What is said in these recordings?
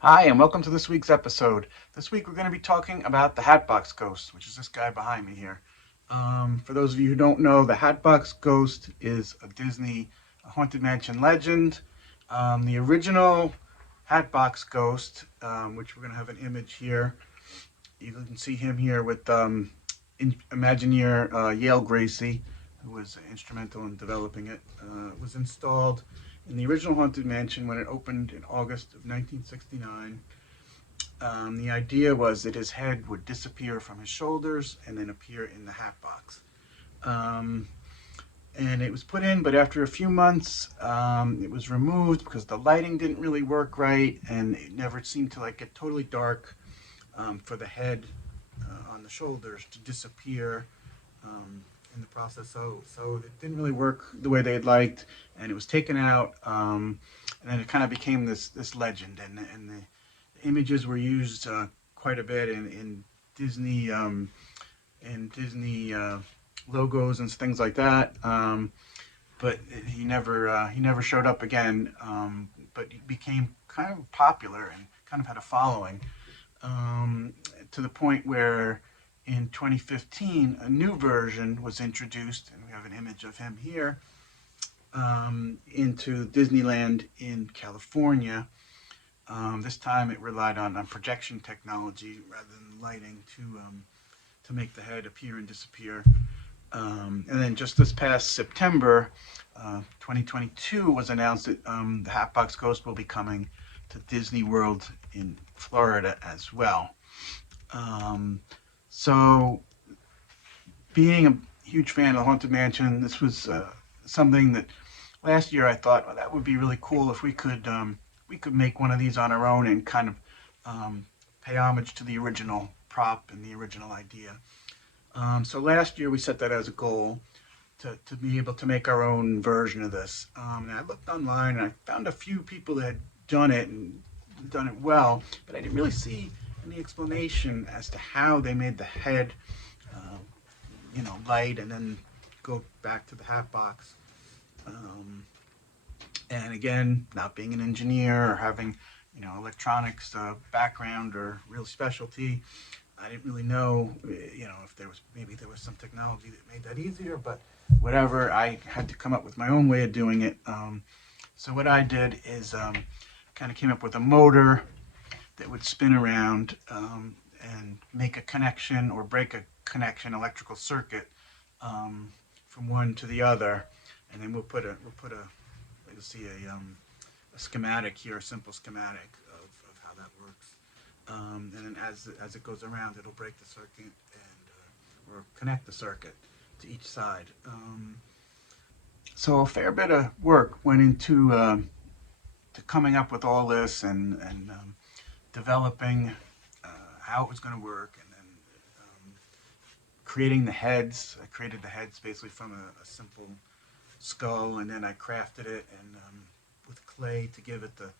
Hi, and welcome to this week's episode. This week we're going to be talking about the Hatbox Ghost, which is this guy behind me here. For those of you who don't know, the Hatbox Ghost is a Disney Haunted Mansion legend. The original Hatbox Ghost, which we're going to have an image here. You can see him here with Imagineer Yale Gracie, who was instrumental in developing it. It was installed in the original Haunted Mansion when it opened in August of 1969. The idea was that his head would disappear from his shoulders and then appear in the hat box. Um, and it was put in, but after a few months, it was removed because the lighting didn't really work right, and it never seemed to get totally dark for the head on the shoulders to disappear in the process. So it didn't really work the way they'd liked, and it was taken out. And then it kind of became this legend, and the images were used quite a bit in Disney Disney logos and things like that. But he never showed up again. But he became kind of popular and kind of had a following um, to the point where in 2015 a new version was introduced, and we have an image of him here into Disneyland in California. This time it relied on projection technology rather than lighting to make the head appear and disappear. And then just this past September, 2022 was announced that the Hatbox Ghost will be coming to Disney World in Florida as well. Um, so, being a huge fan of the Haunted Mansion, this was something that last year I thought, well, that would be really cool if we could make one of these on our own and kind of pay homage to the original prop and the original idea. So last year we set that as a goal to be able to make our own version of this. And I looked online and I found a few people that had done it and done it well, but I didn't really see any explanation as to how they made the head, uh, light and then go back to the hat box. Um, and again, not being an engineer or having electronics background or real specialty, I didn't really know, if there was some technology that made that easier, but whatever. I had to come up with my own way of doing it. So what I did is kind of came up with a motor that would spin around and make a connection or break a connection, electrical circuit from one to the other, and then we'll put a you'll see a schematic here, a simple schematic of how that works. And then as it goes around, it'll break the circuit or connect the circuit to each side. So a fair bit of work went into to coming up with all this and developing how it was going to work, and then creating the heads. I created the heads basically from a simple skull, and then I crafted it and with clay to give it the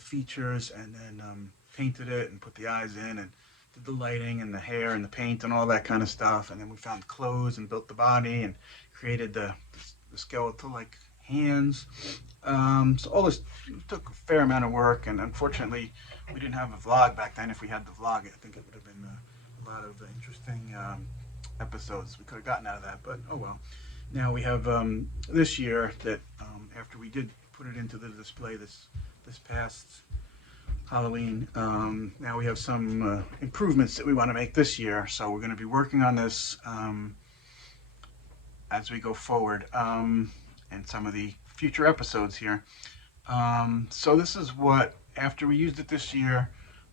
features, and then painted it and put the eyes in and did the lighting and the hair and the paint and all that kind of stuff. And then we found clothes and built the body and created the skeletal hands. So all this took a fair amount of work, and unfortunately, we didn't have a vlog back then. If we had the vlog, I think it would have been a lot of interesting episodes we could have gotten out of that. But oh well. Now we have this year that after we did put it into the display this past Halloween, now we have some improvements that we want to make this year. So we're going to be working on this as we go forward in some of the future episodes here. So this is what, after we used it this year,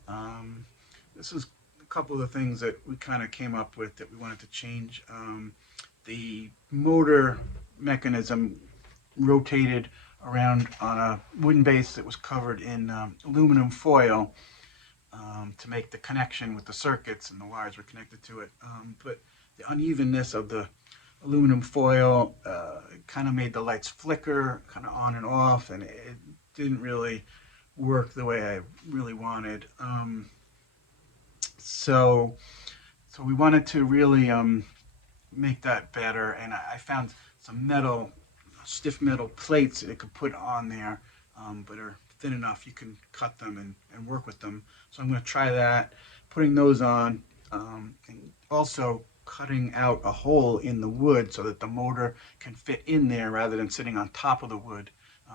um, this is a couple of the things that we kind of came up with that we wanted to change. The motor mechanism rotated around on a wooden base that was covered in aluminum foil to make the connection with the circuits, and the wires were connected to it. But the unevenness of the aluminum foil kind of made the lights flicker, kind of on and off, and it didn't really work the way I really wanted. So, so we wanted to really make that better, and I found some stiff metal plates that it could put on there, but are thin enough, you can cut them and work with them. So I'm going to try that, putting those on, and also cutting out a hole in the wood so that the motor can fit in there rather than sitting on top of the wood,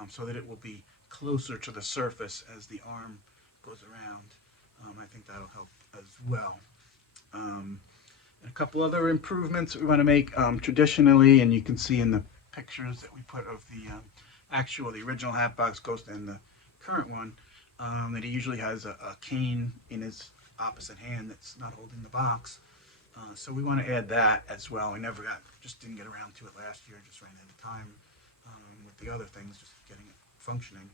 so that it will be closer to the surface as the arm goes around. I think that'll help as well. And a couple other improvements we want to make traditionally, and you can see in the pictures that we put of the original Hatbox Ghost and the current one, that he usually has a cane in his opposite hand that's not holding the box. So we want to add that as well. We just didn't get around to it last year, just ran out of time with the other things, just getting it functioning.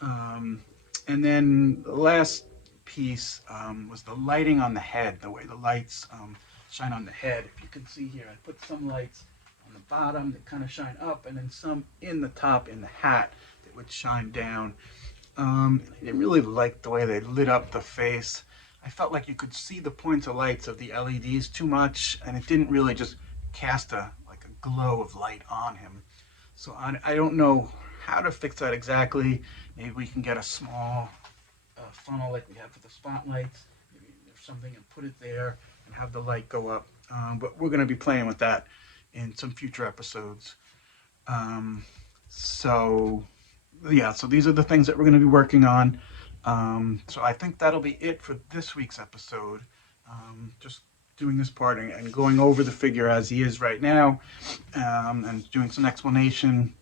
And then the last piece was the lighting on the head, the way the lights shine on the head. If you can see here, I put some lights on the bottom that kind of shine up, and then some in the top in the hat that would shine down. I didn't really like the way they lit up the face. I felt like you could see the points of lights of the LEDs too much, and it didn't really just cast a glow of light on him. So I don't know how to fix that exactly. Maybe we can get a small funnel like we have for the spotlights, maybe or something, and put it there and have the light go up. But we're going to be playing with that in some future episodes. So these are the things that we're going to be working on. So I think that'll be it for this week's episode. Just doing this part and going over the figure as he is right now, and doing some explanation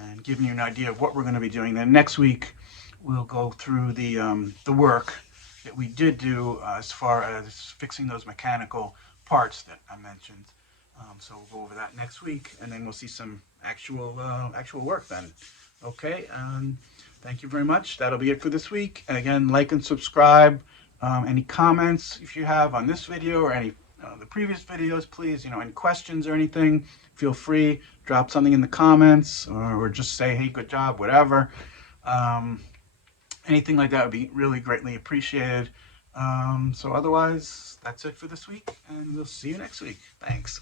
and giving you an idea of what we're going to be doing. Then next week we'll go through the work that we did do as far as fixing those mechanical parts that I mentioned. So we'll go over that next week, and then we'll see some actual work then. Okay, thank you very much. That'll be it for this week. And again, like and subscribe. Any comments if you have on this video or any the previous videos, please, any questions or anything, feel free, drop something in the comments, or just say, hey, good job, whatever. Anything like that would be really greatly appreciated. So otherwise, that's it for this week, and we'll see you next week. Thanks.